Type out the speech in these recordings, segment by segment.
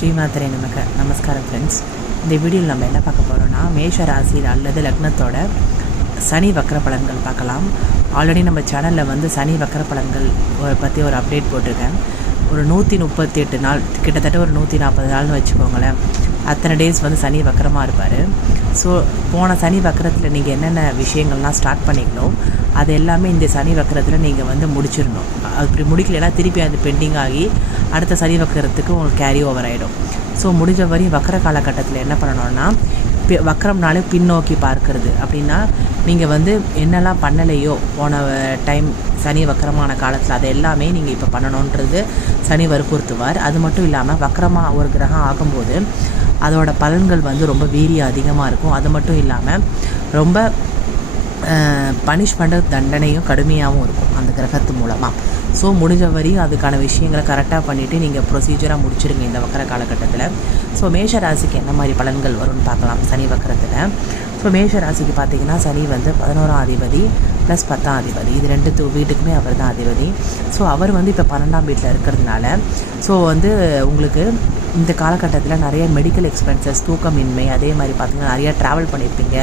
ஸ்ரீமாத்திரை நமஸ்காரம் ஃப்ரெண்ட்ஸ். இந்த வீடியோவில் நம்ம என்ன பார்க்க போகிறோம்னா, மேஷ ராசியில் அல்லது லக்னத்தோட சனி வக்கர பலன்கள் பார்க்கலாம். ஆல்ரெடி நம்ம சேனலில் வந்து சனி வக்கர பலன்கள் பற்றி ஒரு அப்டேட் போட்டிருக்கேன். ஒரு 138 நாள், கிட்டத்தட்ட ஒரு 140 நாள்னு வச்சுக்கோங்களேன். அத்தனை டேஸ் வந்து சனி வக்கரமாக இருப்பார். ஸோ போன சனி வக்கரத்தில் நீங்கள் என்னென்ன விஷயங்கள்லாம் ஸ்டார்ட் பண்ணிங்களோ அது எல்லாமே இந்த சனி வக்கரத்தில் நீங்கள் வந்து முடிச்சிடணும். அப்படி முடிக்கலைன்னா திருப்பி அது பெண்டிங் ஆகி அடுத்த சனி வக்கரத்துக்கு உங்களுக்கு கேரி ஓவர் ஆகிடும். ஸோ முடிஞ்ச வரையும் வக்கர காலகட்டத்தில் என்ன பண்ணணும்னா, வக்கரம்னாலே பின்னோக்கி பார்க்கறது. அப்படின்னா நீங்கள் வந்து என்னெல்லாம் பண்ணலையோ போன டைம் சனி வக்கரமான காலத்தில் அதை எல்லாமே நீங்கள் இப்போ பண்ணணுன்றது சனி வற்புறுத்துவார். அது மட்டும் இல்லாமல் வக்கரமாக ஒரு கிரகம் ஆகும்போது அதோட பலன்கள் வந்து ரொம்ப வீரியம் அதிகமாக இருக்கும். அது மட்டும் இல்லாமல் ரொம்ப பனிஷ்மெண்ட் தண்டனையும் கடுமையாகவும் இருக்கும் அந்த கிரகத்து மூலமாக. ஸோ முடிஞ்ச வரையும் அதுக்கான விஷயங்களை கரெக்டாக பண்ணிவிட்டு நீங்கள் ப்ரொசீஜராக முடிச்சிருங்க இந்த வக்கர காலகட்டத்தில். ஸோ மேஷ ராசிக்கு என்ன மாதிரி பலன்கள் வரும்னு பார்க்கலாம் சனி வக்கரத்தில். ஸோ மேஷ ராசிக்கு பார்த்திங்கன்னா சனி வந்து 11ஆம் அதிபதி ப்ளஸ் 10ஆம் அதிபதி, இது 2 வீட்டுக்குமே அவர் தான் அதிபதி. ஸோ அவர் வந்து இப்போ 12ஆம் வீட்டில் இருக்கிறதுனால ஸோ வந்து உங்களுக்கு இந்த காலகட்டத்தில் நிறைய மெடிக்கல் எக்ஸ்பென்சஸ், தூக்கமின்மை, அதே மாதிரி பார்த்திங்கன்னா நிறையா ட்ராவல் பண்ணியிருப்பீங்க,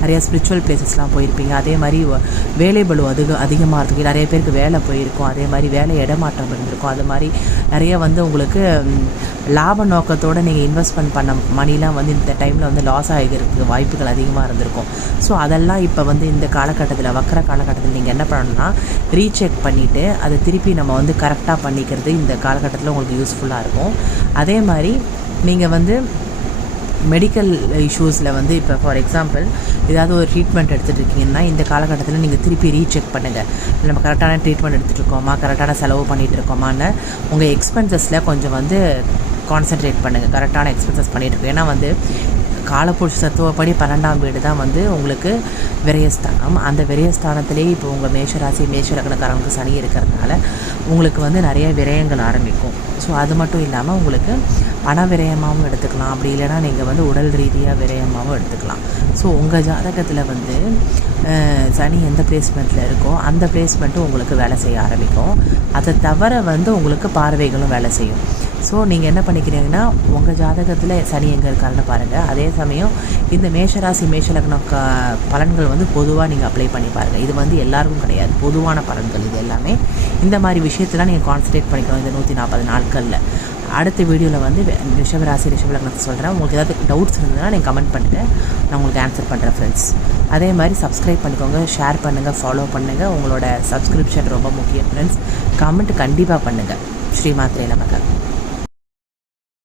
நிறையா ஸ்பிரிச்சுவல் பிளேசஸ்லாம் போயிருப்பீங்க. அதே மாதிரி வேலை பளு அதிகமாக இருக்கும், நிறைய பேருக்கு வேலை போயிருக்கும், அதே மாதிரி வேலை இடமாற்றம் இருந்திருக்கும். அது மாதிரி நிறைய வந்து உங்களுக்கு லாப நோக்கத்தோடு நீங்கள் இன்வெஸ்ட்மெண்ட் பண்ண மணிலாம் வந்து இந்த டைமில் வந்து லாஸ் ஆகிக்கிறதுக்கு வாய்ப்புகள் அதிகமாக இருந்திருக்கும். ஸோ அதெல்லாம் இப்போ வந்து இந்த காலகட்டத்தில் வக்கர காலகட்டத்தில் நீங்கள் என்ன பண்ணணும்னா ரீசெக் பண்ணிவிட்டு அதை திருப்பி நம்ம வந்து கரெக்டாக பண்ணிக்கிறது இந்த காலகட்டத்தில் உங்களுக்கு யூஸ்ஃபுல்லாக இருக்கும். அதே மாதிரி நீங்கள் வந்து மெடிக்கல் இஷ்யூஸில் வந்து இப்போ ஃபார் எக்ஸாம்பிள் ஏதாவது ஒரு ட்ரீட்மெண்ட் எடுத்துகிட்டு இருக்கீங்கன்னா இந்த காலகட்டத்தில் நீங்கள் திருப்பி ரீசெக் பண்ணுங்கள். நம்ம கரெக்டான ட்ரீட்மெண்ட் எடுத்துகிட்டு இருக்கோமா, கரெக்டான செலவு பண்ணிகிட்டு இருக்கோமான்னு உங்கள் எக்ஸ்பென்சஸில் கொஞ்சம் வந்து கான்சென்ட்ரேட் பண்ணுங்கள். கரெக்டான எக்ஸ்பென்சஸ் பண்ணிகிட்டு ஏன்னா வந்து காலப்புருஷ தத்துவப்படி 12ஆம் வீடு தான் வந்து உங்களுக்கு விரயஸ்தானம். அந்த விரயஸ்தானத்திலே இப்போ உங்கள் மேஷராசி மேஷ லக்னக்காரங்களுக்கு சனி இருக்கிறதுனால உங்களுக்கு வந்து நிறைய விரயங்கள் ஆரம்பிக்கும். ஸோ அது மட்டும் இல்லாமல் உங்களுக்கு பண விரயமாகவும் எடுத்துக்கலாம், அப்படி இல்லைனா நீங்கள் வந்து உடல் ரீதியாக விரயமாகவும் எடுத்துக்கலாம். ஸோ உங்கள் ஜாதகத்தில் வந்து சனி எந்த பிளேஸ்மெண்ட்டில் இருக்கோ அந்த பிளேஸ்மெண்ட்டும் உங்களுக்கு வேலை செய்ய ஆரம்பிக்கும். அதை தவிர வந்து உங்களுக்கு பார்வைகளும் வேலை செய்யும். ஸோ நீங்கள் என்ன பண்ணிக்கிறீங்கன்னா உங்கள் ஜாதகத்தில் சனி எங்கே இருக்காருன்னு பாருங்கள். அதே சமயம் இந்த மேஷராசி மேஷ லக்னம் பலன்கள் வந்து பொதுவாக நீங்கள் அப்ளை பண்ணி பாருங்கள். இது வந்து எல்லாருக்கும் கிடையாது, பொதுவான பலன்கள் இது எல்லாமே. இந்த மாதிரி விஷயத்தெலாம் நீங்கள் கான்சன்ட்ரேட் பண்ணிக்கணும் இந்த 140 நாட்களில். அடுத்த வீடியோவில் வந்து ரிஷபராசி ரிஷப லக்னத்தை சொல்கிறேன். உங்களுக்கு ஏதாவது டவுட்ஸ் இருந்ததுன்னா நீங்கள் கமெண்ட் பண்ணுங்கள், நான் உங்களுக்கு ஆன்சர் பண்ணுறேன் ஃப்ரெண்ட்ஸ். அதே மாதிரி சப்ஸ்கிரைப் பண்ணிக்கோங்க, ஷேர் பண்ணுங்கள், ஃபாலோ பண்ணுங்கள். உங்களோட சப்ஸ்கிரிப்ஷன் ரொம்ப முக்கியம் ஃப்ரெண்ட்ஸ். கமெண்ட் கண்டிப்பாக பண்ணுங்கள். ஸ்ரீமாத்திரை நமக்கு.